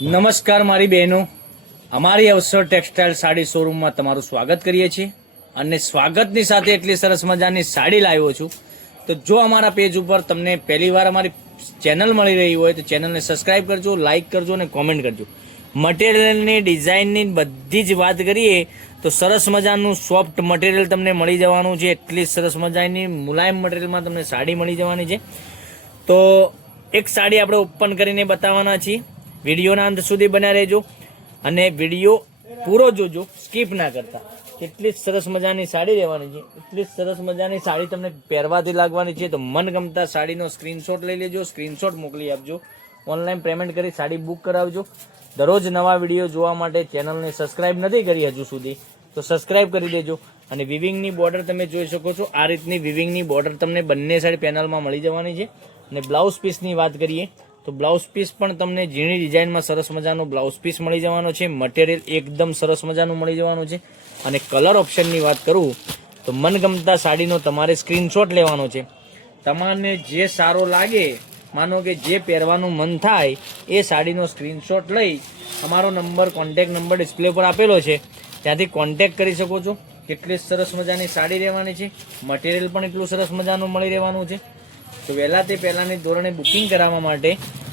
નમસ્કાર મારી બહેનો, અમારી અવસર ટેક્સટાઇલ સાડી શોરૂમમાં તમારું સ્વાગત કરીએ છીએ અને સ્વાગતની સાથે એટલી સરસ મજાની સાડી લાવ્યો છું. તો જો અમારા પેજ ઉપર તમને પહેલીવાર અમારી ચેનલ મળી રહી હોય તો ચેનલને સબસ્ક્રાઇબ કરજો, લાઇક કરજો અને કોમેન્ટ કરજો. મટીરિયલની ડિઝાઇનની બધી જ વાત કરીએ તો સરસ મજાનું સોફ્ટ મટીરિયલ તમને મળી જવાનું છે. એટલી સરસ મજાની મુલાયમ મટીરિયલમાં તમને સાડી મળી જવાની છે. તો એક સાડી આપણે ઓપન કરીને બતાવવાના છીએ. વિડીયોના અંત સુધી બન્યા રહેજો અને વિડીયો પૂરો જોજો, સ્કીપ ના કરતા. એટલી સરસ મજાની સાડી લેવાની છે, એટલી સરસ મજાની સાડી તમને પહેરવાથી લાગવાની છે. તો મનગમતા સાડીનો સ્ક્રીનશોટ લઈ લેજો, સ્ક્રીનશોટ મોકલી આપજો, ઓનલાઈન પેમેન્ટ કરી સાડી બુક કરાવજો. દરરોજ નવા વિડીયો જોવા માટે ચેનલને સબસ્ક્રાઇબ નથી કરી હજુ સુધી તો સબસ્ક્રાઇબ કરી દેજો. અને વિવિંગની બોર્ડર તમે જોઈ શકો છો, આ રીતની વિવિંગની બોર્ડર તમને બંને સાઈડ પેનલમાં મળી જવાની છે. અને બ્લાઉઝ પીસની વાત કરીએ તો બ્લાઉઝ પીસ પણ તમને ઝીણી ડિઝાઇનમાં સરસ મજાનો બ્લાઉઝ પીસ મળી જવાનો છે. મટીરિયલ એકદમ સરસ મજાનું મળી જવાનું છે. અને કલર ઓપ્શનની વાત કરું તો મનગમતા સાડીનો તમારે સ્ક્રીનશોટ લેવાનો છે. તમારે જે સારો લાગે, માનો કે જે પહેરવાનું મન થાય એ સાડીનો સ્ક્રીનશોટ લઈ અમારો નંબર, કોન્ટેક્ટ નંબર ડિસ્પ્લે પર આપેલો છે, ત્યાંથી કોન્ટેક્ટ કરી શકો છો. કેટલી સરસ મજાની સાડી રહેવાની છે, મટીરિયલ પણ એટલું સરસ મજાનું મળી રહેવાનું છે. તો વહેલા તે પહેલાંની ધોરણે બુકિંગ કરાવવા માટે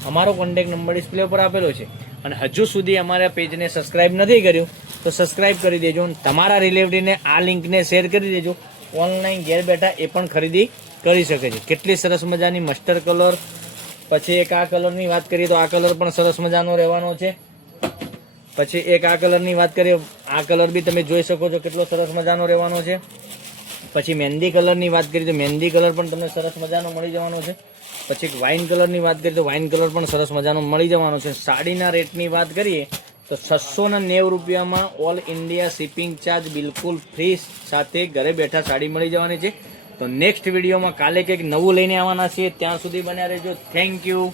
અમારો કોન્ટેક્ટ નંબર ડિસ્પ્લે ઉપર આપેલો છે. અને હજુ સુધી અમારા પેજને સબસ્ક્રાઇબ નથી કર્યું તો સબસ્ક્રાઇબ કરી દેજો. તમારા રિલેટિવને આ લિંકને શેર કરી દેજો. ઓનલાઈન ઘેર બેઠા એ પણ ખરીદી કરી શકે છે. કેટલી સરસ મજાની મસ્ટર્ડ કલર, પછી એક આ કલરની વાત કરીએ તો આ કલર પણ સરસ મજાનો રહેવાનો છે. પછી એક આ કલરની વાત કરીએ, આ કલર બી તમે જોઈ શકો છો કેટલો સરસ મજાનો રહેવાનો છે. પછી મહેંદી કલરની વાત કરીએ તો મહેંદી કલર પણ તમને સરસ મજાનો મળી જવાનો છે. પછી વાઇન કલરની વાત કરીએ તો વાઇન કલર પણ સરસ મજાનો મળી જવાનો છે. સાડીના રેટની વાત કરીએ તો 690 રૂપિયામાં ઓલ ઇન્ડિયા શિપિંગ ચાર્જ બિલકુલ ફ્રી સાથે ઘરે બેઠા સાડી મળી જવાની છે. તો નેક્સ્ટ વિડીયોમાં કાલે કંઈક નવું લઈને આવવાના છીએ. ત્યાં સુધી બન્યા રહેજો. Thank you.